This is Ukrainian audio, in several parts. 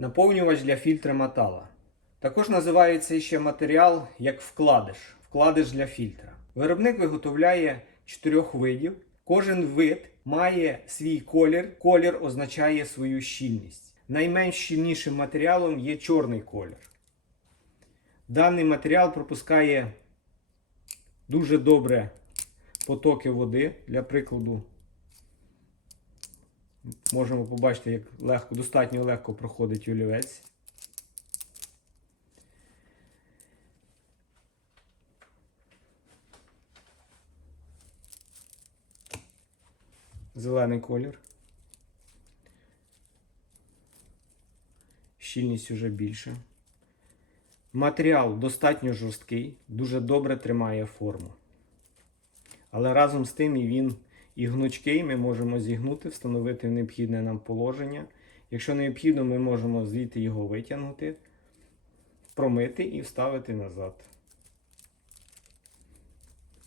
Наповнювач для фільтра метала. Також називається ще матеріал як вкладиш, вкладиш для фільтра. Виробник виготовляє чотирьох видів. Кожен вид має свій колір. Колір означає свою щільність. Найменш щільнішим матеріалом є чорний колір. Даний матеріал пропускає дуже добре потоки води. Для прикладу, можемо побачити, як легко, достатньо легко проходить олівець. Зелений колір. Щільність уже більша. Матеріал достатньо жорсткий, дуже добре тримає форму. Але разом з тим і він і гнучкий, ми можемо зігнути, встановити необхідне нам положення. Якщо необхідно, ми можемо звідти його витягнути, промити і вставити назад.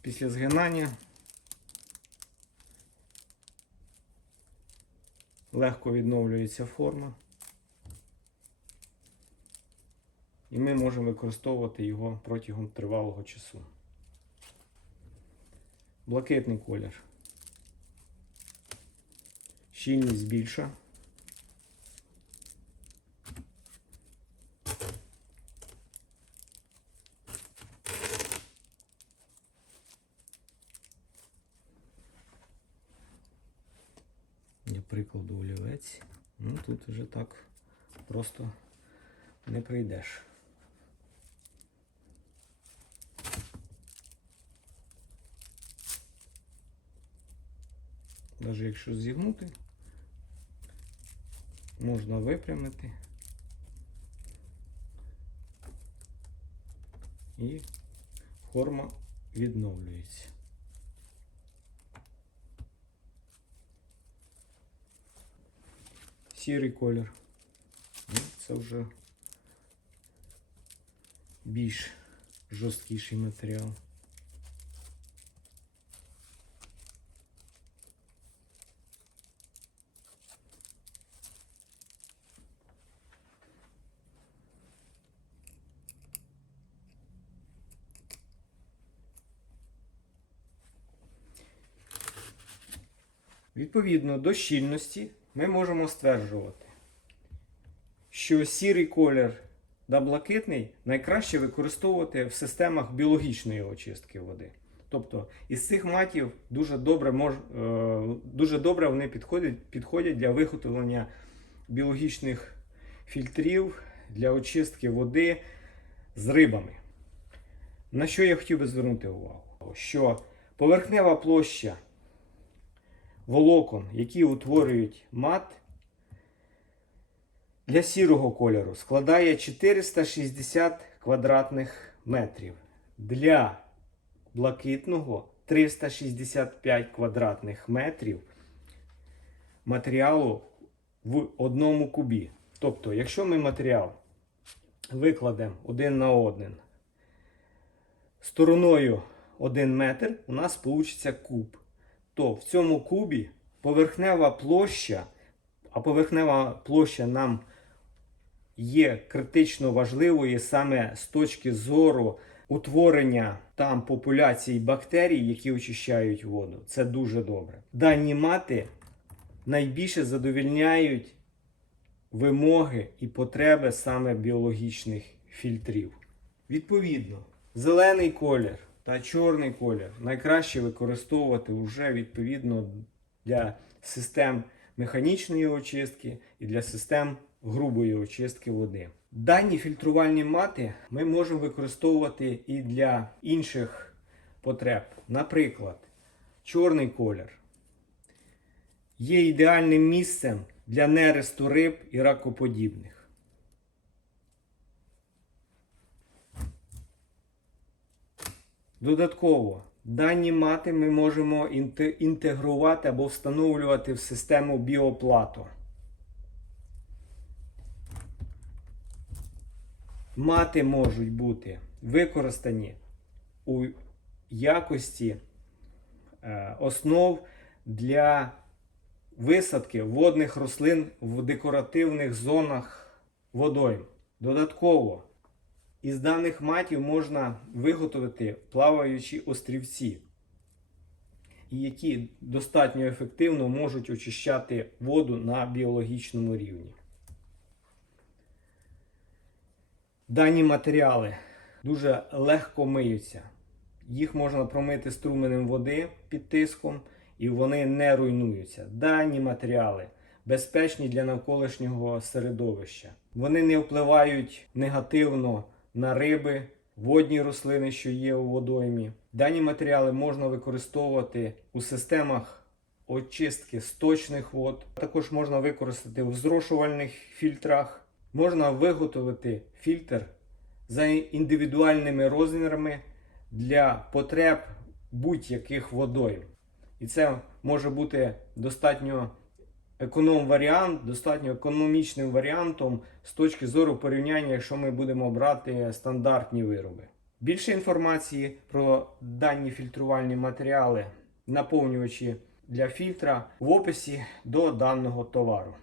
Після згинання легко відновлюється форма. І ми можемо використовувати його протягом тривалого часу. Блакитний колір. Щільність більша. Для прикладу олівець. Ну тут вже так просто не прийдеш. Навіть якщо зігнути, можна випрямити і форма відновлюється. Сірий колір. Ну, Це вже більш жорсткіший матеріал. Відповідно до щільності ми можемо стверджувати, що сірий колір та блакитний найкраще використовувати в системах біологічної очистки води. Тобто із цих матів дуже добре, мож, е, дуже добре вони підходять, підходять для виготовлення біологічних фільтрів для очистки води з рибами. На що я хотів би звернути увагу? Що поверхнева площа волокон, які утворюють мат для сірого кольору, складає 460 квадратних метрів. Для блакитного 365 квадратних метрів матеріалу в одному кубі. Тобто, якщо ми матеріал викладемо один на один стороною 1 метр, у нас вийде куб то в цьому кубі поверхнева площа, а поверхнева площа нам є критично важливою саме з точки зору утворення там популяцій бактерій, які очищають воду. Це дуже добре. Дані мати найбільше задовільняють вимоги і потреби саме біологічних фільтрів. Відповідно, зелений колір та чорний колір найкраще використовувати вже відповідно для систем механічної очистки і для систем грубої очистки води. Дані фільтрувальні мати ми можемо використовувати і для інших потреб. Наприклад, чорний колір є ідеальним місцем для нересту риб і ракоподібних. Додатково, дані мати ми можемо інтегрувати або встановлювати в систему біоплато. Мати можуть бути використані у якості е, основ для висадки водних рослин в декоративних зонах водойм. Додатково із даних матів можна виготовити плаваючі острівці, які достатньо ефективно можуть очищати воду на біологічному рівні. Дані матеріали дуже легко миються. Їх можна промити струменем води під тиском, і вони не руйнуються. Дані матеріали безпечні для навколишнього середовища. Вони не впливають негативно на риби, водні рослини, що є у водоймі. Дані матеріали можна використовувати у системах очистки сточних вод. Також можна використати в зрошувальних фільтрах. Можна виготовити фільтр за індивідуальними розмірами для потреб будь-яких водойм. І це може бути достатньо економ-варіант, достатньо економічним варіантом з точки зору порівняння, якщо ми будемо брати стандартні вироби. Більше інформації про дані фільтрувальні матеріали, наповнювачі для фільтра в описі до даного товару.